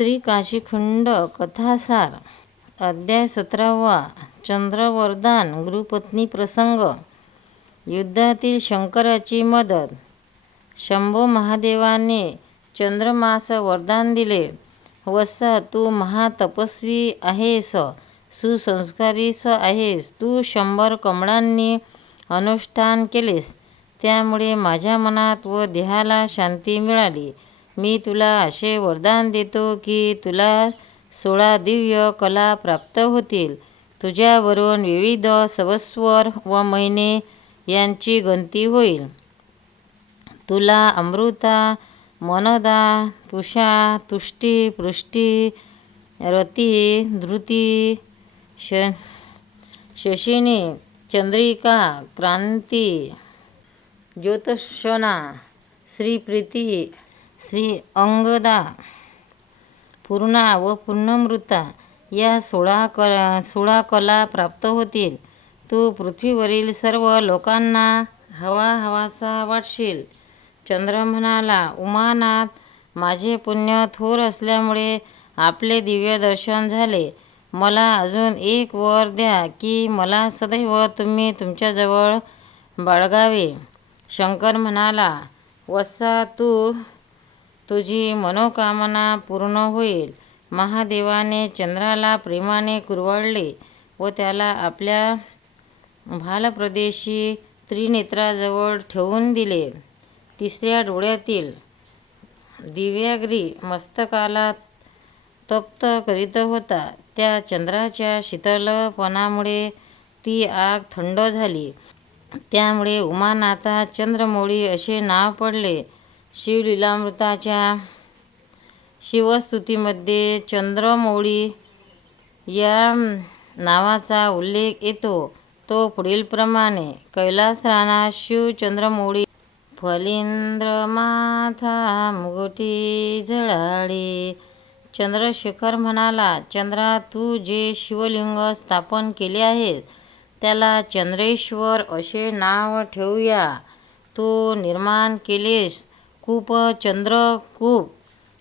श्री काशीखंड कथासार अध्याय सतरावा चंद्रवरदान गुरुपत्नी प्रसंग युद्धातील शंकराची मदत शंभो महादेवाने चंद्रमास वरदान दिले. वत्सा तू महातपस्वी आहेस सुसंस्कारीस आहेस तू शंभर कमळांनी अनुष्ठान केलेस. त्यामुळे माझ्या मनात व देहाला शांती मिळाली. मी तुला असे वरदान देतो की तुला सोळा दिव्य कला प्राप्त होतील. तुझ्यावरून विविध सवस्वर व महिने यांची गंती होईल. तुला अमृता मनदा तुषा तुष्टी पृष्टी रती धृती श शशिनी चंद्रिका क्रांती ज्योतशना श्रीप्रीती श्री अंगदा पूर्णा व पूर्णमृता या सोळा क सोळा कला प्राप्त होतील. तू पृथ्वीवरील सर्व लोकांना हवा हवासा वाटशील. चंद्र म्हणाला उमानाथ माझे पुण्य थोर असल्यामुळे आपले दिव्य दर्शन झाले. मला अजून एक वर द्या की मला सदैव तुम्ही तुमच्याजवळ बाळगावे. शंकर म्हणाला वसा तू तुझी मनोकामना पूर्ण होईल. महादेवाने चंद्राला प्रेमाने कुरवाळले व त्याला आपल्या भालप्रदेशी त्रिनेत्राजवळ ठेवून दिले. तिसऱ्या डोळ्यातील दिव्याग्री मस्तकाला तप्त करीत होता. त्या चंद्राच्या शीतलपणामुळे ती आग थंड झाली. त्यामुळे उमानाथा चंद्रमोळी असे नाव पडले. शिवलीलामृताच्या शिवस्तुतीमध्ये चंद्रमौळी या नावाचा उल्लेख येतो. तो पुढीलप्रमाणे कैलास राणा शिव चंद्रमौळी फलिंद्रमाथा मुगटी झळाळी चंद्रशेखर म्हणाला चंद्रा तू जे शिवलिंग स्थापन केले आहेस त्याला चंद्रेश्वर असे नाव ठेवूया. तू निर्माण केलेस कूप चंद्रकूप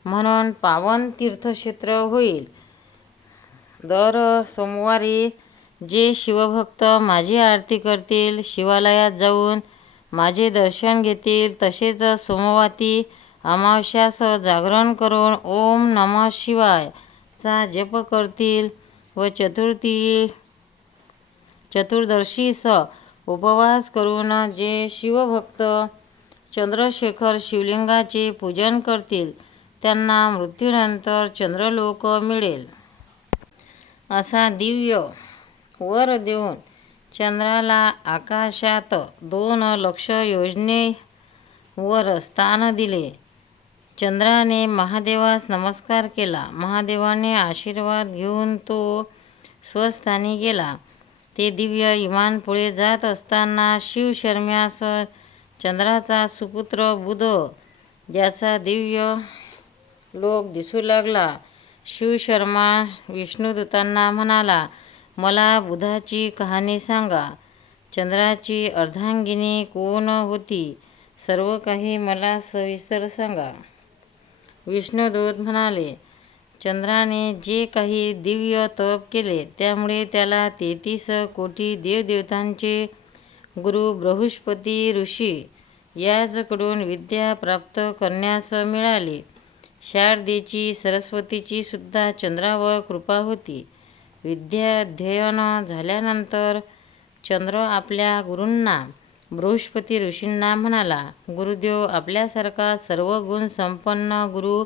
म्हणून पावन तीर्थक्षेत्र होईल. दर सोमवारी जे शिवभक्त माझी आरती करतील शिवालयात जाऊन माझे दर्शन घेतील तसेच सोमवाती अमावस्यास जागरण करून ओम नम शिवाय चा जप करतील व चतुर्थी चतुर्दशीस उपवास करून जे शिवभक्त चंद्रशेखर शिवलिंगाचे पूजन करतील. त्यांना मृत्यूनंतर चंद्रलोक मिळेल. असा दिव्य वर देऊन चंद्राला आकाशात दोन लक्ष योजनेवर स्थान दिले. चंद्राने महादेवास नमस्कार केला. महादेवाने आशीर्वाद घेऊन तो स्वस्थानी गेला. ते दिव्य इमान पुढे जात असताना शिवशर्म्यास चंद्राचा सुपुत्र बुध ज्याचा दिव्य लोक दिसू लागला. शिवशर्मा विष्णुदूतांना म्हणाला मला बुधाची कहाणी सांगा. चंद्राची अर्धांगिनी कोण होती? सर्व काही मला सविस्तर सांगा. विष्णुदूत म्हणाले चंद्राने जे काही दिव्य तप केले त्यामुळे त्याला तेहतीस कोटी देवदेवतांचे गुरु बृहस्पती ऋषी याचकडून विद्या प्राप्त करण्यास मिळाली. शारदेची सरस्वतीची सुद्धा चंद्रावर कृपा होती. विद्याध्ययन झाल्यानंतर चंद्र आपल्या गुरूंना बृहस्पती ऋषींना म्हणाला गुरुदेव आपल्यासारखा सर्व गुण संपन्न गुरु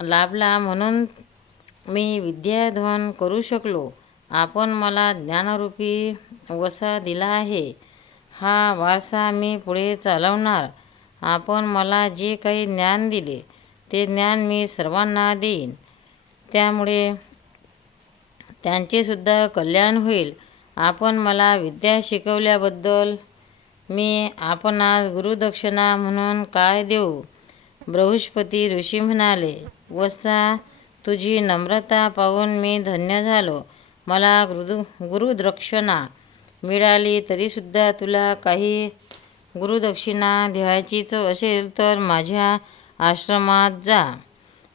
लाभला म्हणून मी विद्याधन करू शकलो. आपण मला ज्ञानरूपी वसा दिला आहे. हा वारसा मी पुढे चालवणार. आपण मला जे काही ज्ञान दिले ते ज्ञान मी सर्वांना देईन. त्यामुळे त्यांचेसुद्धा कल्याण होईल. आपण मला विद्या शिकवल्याबद्दल मी आपणास गुरुदक्षिणा म्हणून काय देऊ? बृहस्पती ऋषी म्हणाले वसा तुझी नम्रता पाहून मी धन्य झालो. मला गुरु गुरुदक्षिणा मिळाली तरीसुद्धा तुला काही गुरुदक्षिणा द्यायचीच असेल तर माझ्या आश्रमात जा.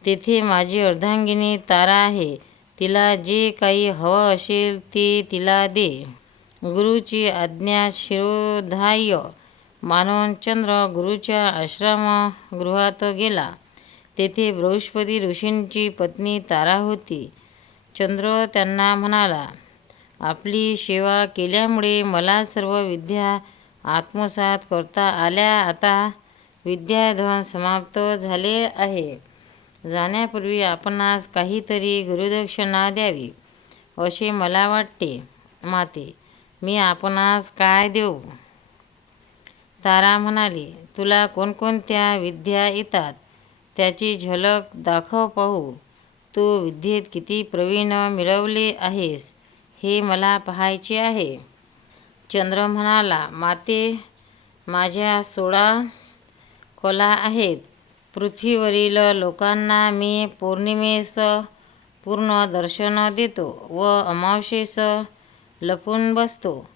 तेथे माझी अर्धांगिनी तारा आहे. तिला जे काही हवं असेल ते तिला दे. गुरुची आज्ञा शिरोधार्य. मानून चंद्र गुरुच्या आश्रमगृहात गेला. तेथे बृहस्पती ऋषींची पत्नी तारा होती. चंद्र त्यांना म्हणाला आपली सेवा केल्यामुळे मला सर्व विद्या आत्मसात करता आल्या. आता विद्याधन समाप्त झाले आहे. जाण्यापूर्वी आपणास काहीतरी गुरुदक्षिणा द्यावी असे मला वाटते. माते मी आपणास काय देऊ? तारा म्हणाली तुला कोणकोणत्या विद्या येतात? त्याची झलक दाखव पाहू. तू विद्येत किती प्रवीण मिळवले आहेस? हे मला पाहायचे आहे. चंद्र म्हणाला माते माझ्या सोळा कला आहेत. पृथ्वीवरील लोकांना मी पौर्णिमेस पूर्ण दर्शन देतो व अमावशेस लपून बसतो.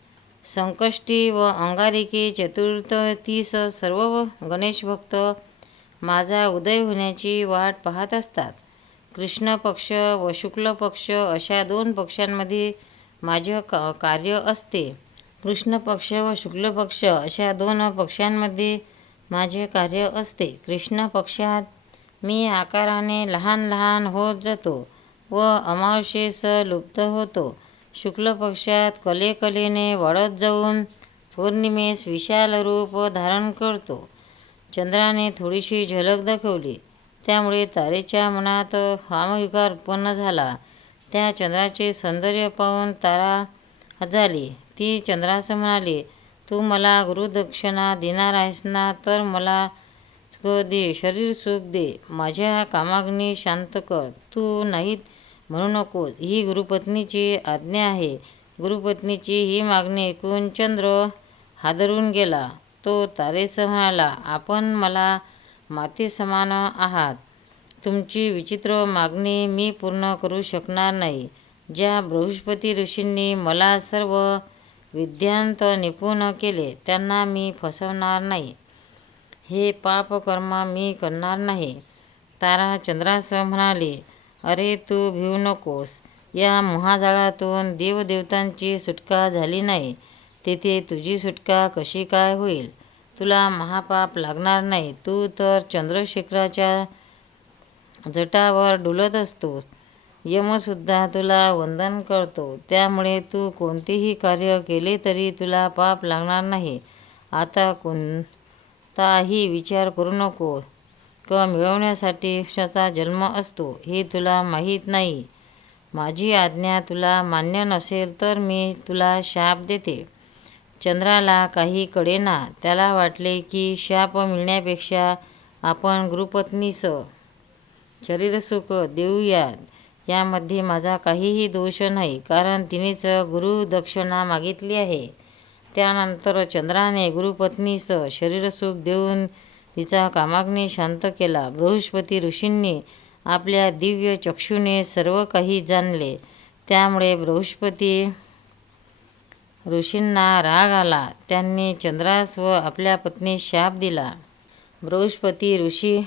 संकष्टी व अंगारिके चतुर्थीस सर्व गणेश भक्त माझा उदय होण्याची वाट पाहत असतात. कृष्ण पक्ष व शुक्ल पक्ष अशा दोन पक्षांमध्ये माझे का कार्य असते. कृष्ण पक्ष व शुक्ल पक्ष अशा दोन पक्षांमध्ये माझे कार्य असते. कृष्ण पक्षात मी आकाराने लहान लहान होत जातो व अमावशेस लुप्त होतो. शुक्ल पक्षात कलेकलेने वाढत जाऊन पौर्णिमेस विशाल रूप धारण करतो. चंद्राने थोडीशी झलक दाखवली. त्यामुळे तारेच्या मनात हामविकार उत्पन्न झाला. त्या चंद्राचे सौंदर्य पाहून तारा झाली. ती चंद्रास म्हणाली तू मला गुरुदक्षिणा देणार आहेस ना तर मला सुख दे शरीर सुख दे. माझ्या कामाग्नी शांत कर. तू नाहीत म्हणू नकोस. ही गुरुपत्नीची आज्ञा आहे. गुरुपत्नीची ही मागणी ऐकून चंद्र हादरून गेला. तो तारेस म्हणाला आपण मला मातेसमान आहात. तुमची विचित्र मागणी मी पूर्ण करू शकणार नाही. ज्या बृहस्पती ऋषींनी मला सर्व विद्यांत निपुण केले त्यांना मी फसवणार नाही. हे पापकर्म मी करणार नाही. तारा चंद्रास म्हणाली अरे तू भिवू नकोस. या महाजाळातून देवदेवतांची सुटका झाली नाही. तेथे तुझी सुटका कशी काय होईल? तुला महापाप लागणार नाही. तू तर चंद्रशेखराच्या जटावर डुलत असतोस. यमसुद्धा तुला वंदन करतो. त्यामुळे तू कोणतेही कार्य केले तरी तुला पाप लागणार नाही. आता कोणताही विचार करू नको. क मिळवण्यासाठी क्षाचा जन्म असतो हे तुला माहीत नाही. माझी आज्ञा तुला मान्य नसेल तर मी तुला शाप देते. चंद्राला काही कळेना. त्याला वाटले की शाप मिळण्यापेक्षा आपण गृहपत्नीस शरीरसुख देऊयात यामध्ये माझा काहीही दोष नाही कारण तिनेच गुरुदक्षिणा मागितली आहे. त्यानंतर चंद्राने गुरुपत्नीस शरीरसुख देऊन तिचा कामाग्नी शांत केला. बृहस्पती ऋषींनी आपल्या दिव्य चक्षुने सर्व काही जाणले. त्यामुळे बृहस्पती ऋषींना राग आला. त्यांनी चंद्रास व आपल्या पत्नीस शाप दिला. बृहस्पती ऋषी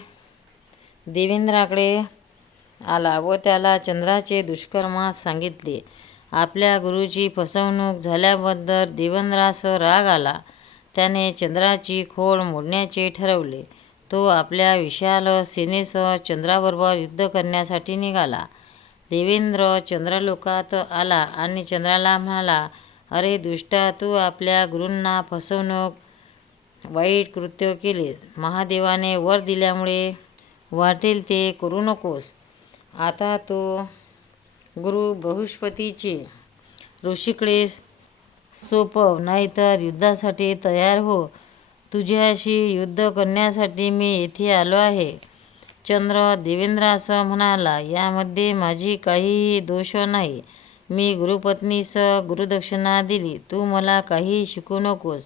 देवेंद्राकडे आला व त्याला चंद्राचे दुष्कर्म सांगितले. आपल्या गुरुची फसवणूक झाल्याबद्दल देवेंद्रास राग आला. त्याने चंद्राची खोड मोडण्याचे ठरवले. तो आपल्या विशाल सेनेसह चंद्राबरोबर युद्ध करण्यासाठी निघाला. देवेंद्र चंद्रलोकात आला आणि चंद्राला म्हणाला अरे दुष्टा तू आपल्या गुरूंना फसवणूक वाईट कृत्य केले. महादेवाने वर दिल्यामुळे वाटेल ते करू नकोस. आता तो गुरु बृहस्पतीचे ऋषीकडे सोपव नाहीतर युद्धासाठी तयार हो. तुझ्याशी युद्ध करण्यासाठी मी येथे आलो आहे. चंद्र देवेंद्रास म्हणाला यामध्ये माझी काहीही दोष नाही. मी गुरुपत्नीस गुरुदक्षिणा दिली. तू मला काही शिकू नकोस.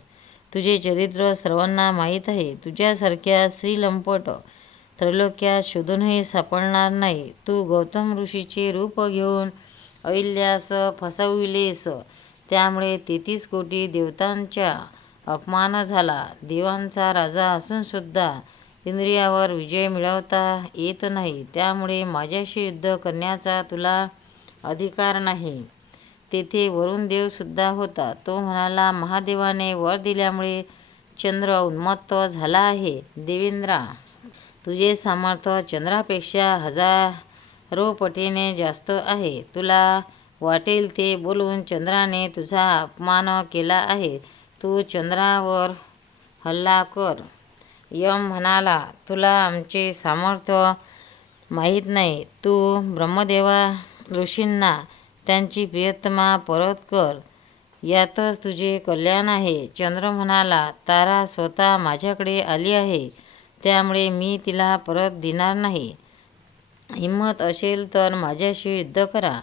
तुझे चरित्र सर्वांना माहीत आहे. तुझ्यासारख्या श्रीलंपट त्रैलोक्यात शोधूनही सापडणार नाही. तू गौतम ऋषीचे रूप घेऊन अहिल्यास फसविलेस. त्यामुळे तेहतीस कोटी देवतांच्या अपमान झाला. देवांचा राजा असूनसुद्धा इंद्रियावर विजय मिळवता येत नाही. त्यामुळे माझ्याशी युद्ध करण्याचा तुला अधिकार नाही. तेथे वरुण देवसुद्धा होता. तो म्हणाला महादेवाने वर दिल्यामुळे चंद्र उन्मत्त झाला आहे. देवेंद्रा तुझे सामर्थ्य चंद्रापेक्षा हजारो पटीने जास्त आहे. तुला वाटेल ते बोलून चंद्राने तुझा अपमान केला आहे. तू चंद्रावर हल्ला कर. यम म्हणाला तुला आमचे सामर्थ्य माहीत नाही. तू ब्रह्मदेवा ऋषींना त्यांची प्रियतमा परत कर. यातच तुझे कल्याण आहे. चंद्र म्हणाला तारा स्वतः माझ्याकडे आली आहे. त्यामुळे मी तिला परत देणार नाही. हिंमत असेल तर माझ्याशी युद्ध करा.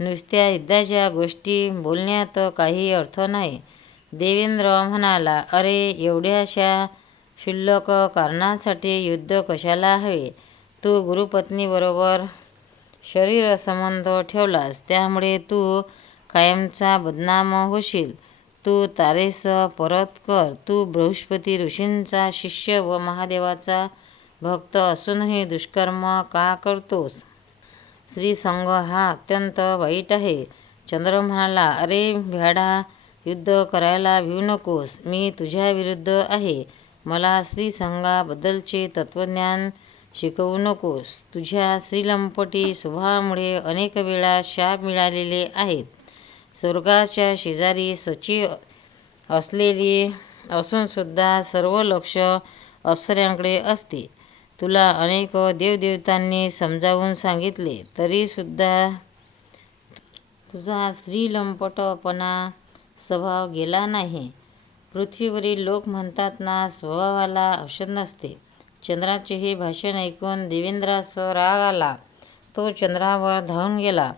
नुसत्या युद्धाच्या गोष्टी बोलण्यात काही अर्थ नाही. देवेंद्र म्हणाला अरे एवढ्याशा क्षुल्लक कारणांसाठी युद्ध कशाला हवे? तू गुरुपत्नीबरोबर शरीरसंबंध ठेवलास त्यामुळे तू कायमचा बदनाम होशील. तू तारेस परत कर. तू बृहस्पती ऋषींचा शिष्य व महादेवाचा भक्त असूनही दुष्कर्म का करतोस? स्त्रीसंग हा अत्यंत वाईट आहे. चंद्र म्हणाला अरे भ्याडा युद्ध करायला भिऊ नकोस. मी तुझ्या विरुद्ध आहे. मला स्त्रीसंगाबद्दलचे तत्त्वज्ञान शिकवू नकोस. तुझ्या श्रीलंपटी स्वभावामुळे अनेक वेळा शाप मिळालेले आहेत. स्वर्गाच्या शेजारी सची असलेली असूनसुद्धा सर्व लक्ष अप्सऱ्यांकडे असते. तुला अनेक देवदेवतांनी समजावून सांगितले तरीसुद्धा तुझा स्त्रीलंपटपणा स्वभाव गेला नाही. पृथ्वीवरील लोक म्हणतात ना स्वभावाला औषध नसते. चंद्राचे हे भाषण ऐकून देवेंद्रास राग आला. तो चंद्रावर धावून गेला.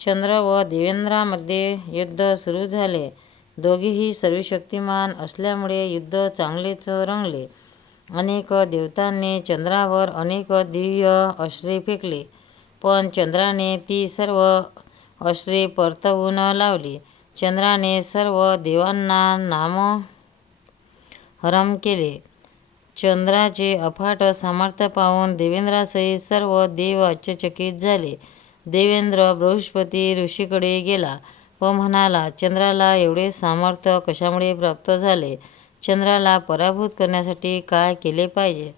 चंद्र व देवेंद्रामध्ये युद्ध सुरू झाले. दोघेही सर्वशक्तिमान असल्यामुळे युद्ध चांगलेच रंगले. अनेक देवतांनी चंद्रावर अनेक दिव्य अश्रे फेकले पण चंद्राने ती सर्व अश्रे परतवून लावली. चंद्राने सर्व देवांना नाम हरम केले. चंद्राचे अफाट सामर्थ्य पाहून देवेंद्रासहित सर्व देव आश्चर्यचकित झाले. देवेंद्र बृहस्पती ऋषीकडे गेला व म्हणाला चंद्राला एवढे सामर्थ्य कशामुळे प्राप्त झाले? चंद्राला पराभूत करण्यासाठी काय केले पाहिजे?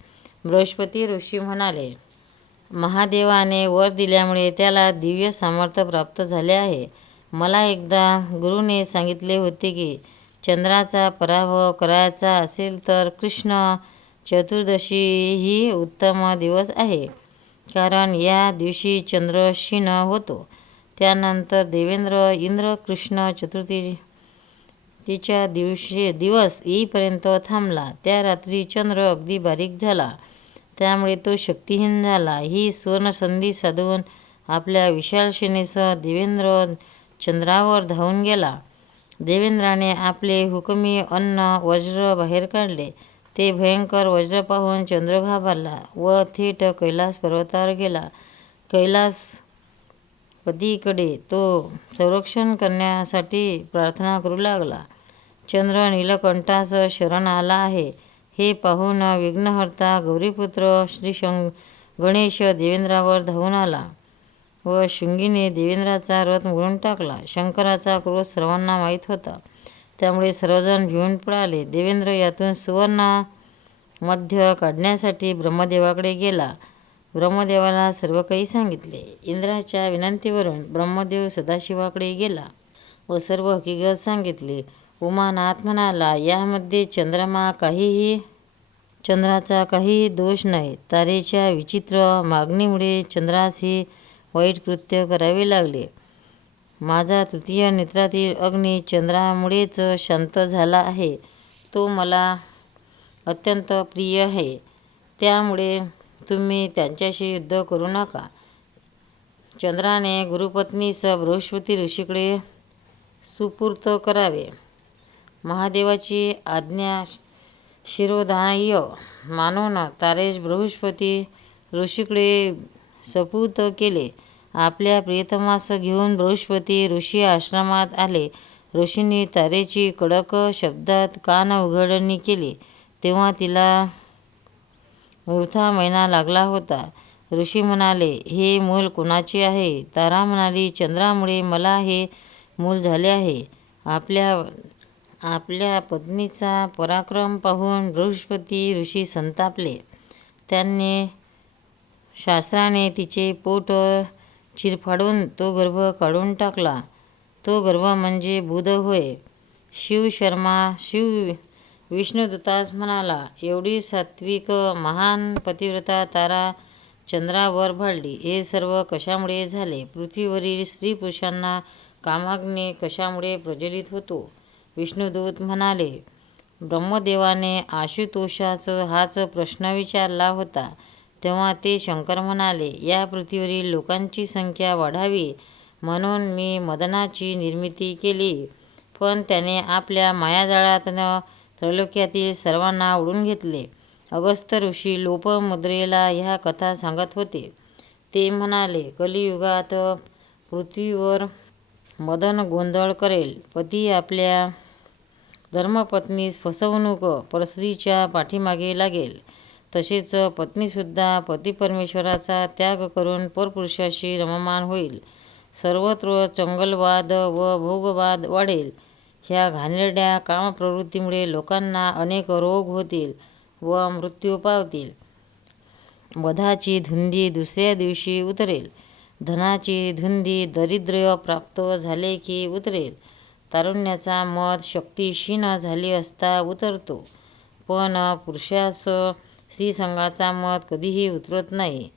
बृहस्पती ऋषी म्हणाले महादेवाने वर दिल्यामुळे त्याला दिव्य सामर्थ्य प्राप्त झाले आहे. मला एकदा गुरुने सांगितले होते की चंद्राचा पराभव करायचा असेल तर कृष्ण चतुर्दशी ही उत्तम दिवस आहे. कारण या दिवशी चंद्र क्षीण होतो. त्यानंतर देवेंद्र इंद्र कृष्ण चतुर्थी तिच्या दिवशी दिवस येईपर्यंत थांबला. त्या रात्री चंद्र अगदी बारीक झाला. त्यामुळे तो शक्तिहीन झाला. ही सुवर्णसंधी साधून आपल्या विशाल सेनेसह देवेंद्र चंद्रावर धावून गेला. देवेंद्राने आपले हुकमी अन्न वज्र बाहेर काढले. ते भयंकर वज्र पाहून चंद्र घाबरला व थेट कैलास पर्वतावर गेला. कैलास पतीकडे तो संरक्षण करण्यासाठी प्रार्थना करू लागला. चंद्र नीलकंठास शरण आला आहे. हे पाहून विघ्नहर्ता गौरीपुत्र श्रीशं गणेश देवेंद्रावर धावून आला व शृंगीने देवेंद्राचा रथ मोडून टाकला. शंकराचा क्रोध सर्वांना माहीत होता. त्यामुळे सर्वजण भिवून पळाले. देवेंद्र यातून सुवर्ण मध्य काढण्यासाठी ब्रह्मदेवाकडे गेला. ब्रह्मदेवाला सर्व काही सांगितले. इंद्राच्या विनंतीवरून ब्रह्मदेव सदाशिवाकडे गेला व सर्व हकीकत सांगितली. उमानाथ म्हणाला यामध्ये चंद्रमा काहीही चंद्राचा काहीही दोष नाही. तारेच्या विचित्र मागणीमुळे चंद्रास ही वाईट कृत्य करावे लागले. माझा तृतीय नेत्रातील अग्नी चंद्रामुळेच शांत झाला आहे. तो मला अत्यंत प्रिय आहे. त्यामुळे तुम्ही त्यांच्याशी युद्ध करू नका. चंद्राने गुरुपत्नीस बृहस्पती ऋषीकडे सुपूर्त करावे. महादेवाची आज्ञा शिरोधाय मानून तारेश बृहस्पती ऋषीकडे सपूत केले. आपल्या प्रियतमास घेऊन बृहस्पती ऋषी आश्रमात आले. ऋषींनी तारेची कडक शब्दात कान उघडणी केली. तेव्हा तिला चौथा महिना लागला होता. ऋषी म्हणाले हे मूल कुणाचे आहे? तारा म्हणाली चंद्रामुळे मला हे मूल झाले आहे. आपल्या आपल्या पत्नीचा पराक्रम पाहून बृहस्पती ऋषी संतापले. त्यांनी शास्त्राने तिचे पोट चिरफाडून तो गर्भ काढून टाकला. तो गर्भ म्हणजे बुध होय. शिव शर्मा शिव विष्णुदूतास म्हणाला एवढी सात्विक महान पतिव्रता तारा चंद्रावर भाडली. हे सर्व कशामुळे झाले? पृथ्वीवरील स्त्री पुरुषांना कामाग्नी कशामुळे प्रज्वलित होतो? विष्णुदूत म्हणाले ब्रह्मदेवाने आशुतोषाचं हाच प्रश्न विचारला होता. तेव्हा ते शंकर म्हणाले या पृथ्वीवरील लोकांची संख्या वाढावी म्हणून मी मदनाची निर्मिती केली. पण त्याने आपल्या मायाजाळातनं त्रैलोक्यातील सर्वांना ओढून घेतले. अगस्त्य ऋषी लोपमुद्रेला ह्या कथा सांगत होते. ते म्हणाले कलियुगात पृथ्वीवर मदन गोंधळ करेल. पती आपल्या धर्मपत्नीस फसवणूक परस्त्रीच्या पाठीमागे लागेल. तसेच पत्नीसुद्धा पती परमेश्वराचा त्याग करून परपुरुषाशी रममान होईल. सर्वत्र चंगलवाद व भोगवाद वाढेल. ह्या घाणेरड्या कामप्रवृत्तीमुळे लोकांना अनेक रोग होतील व मृत्यू पावतील. वधाची धुंदी दुसऱ्या दिवशी उतरेल. धनाची धुंदी दरिद्र्य प्राप्त झाले की उतरेल. तारुण्याचा मत शक्तिशीन झाली असता उतरतो. पण पुरुषास स्त्रीसंघाचा मत कधीही उतरत नाही.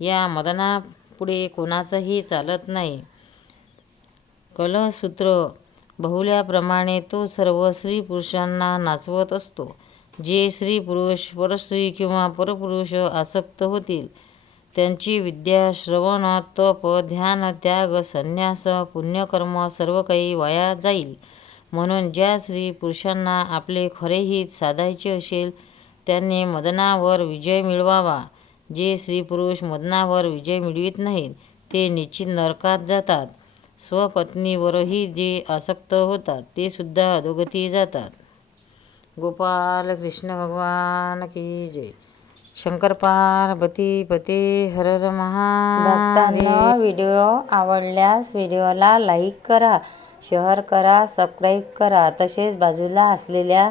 या मदनापुढे कोणाचंही चालत नाही. कलसूत्र बहुल्याप्रमाणे तो सर्व स्त्री पुरुषांना नाचवत असतो. जे स्त्री पुरुष परस्त्री किंवा परपुरुष आसक्त होतील त्यांची विद्या श्रवण तप ध्यान त्याग संन्यास पुण्यकर्म सर्व काही वाया जाईल. म्हणून ज्या स्त्री पुरुषांना आपले खरे हित साधायचे असेल त्यांनी मदनावर विजय मिळवावा. जे स्त्री पुरुष मदनावर विजय मिळवित नाहीत ते निश्चित नरकात जातात. स्वपत्नीवरही जे आसक्त होतात ते सुद्धा अधोगती जातात. गोपाल कृष्ण भगवान की जय. शंकर पार्वती पते हर हर व्हिडिओ आवडल्यास व्हिडिओला लाईक करा शेअर करा सबस्क्राईब करा. तसेच बाजूला असलेल्या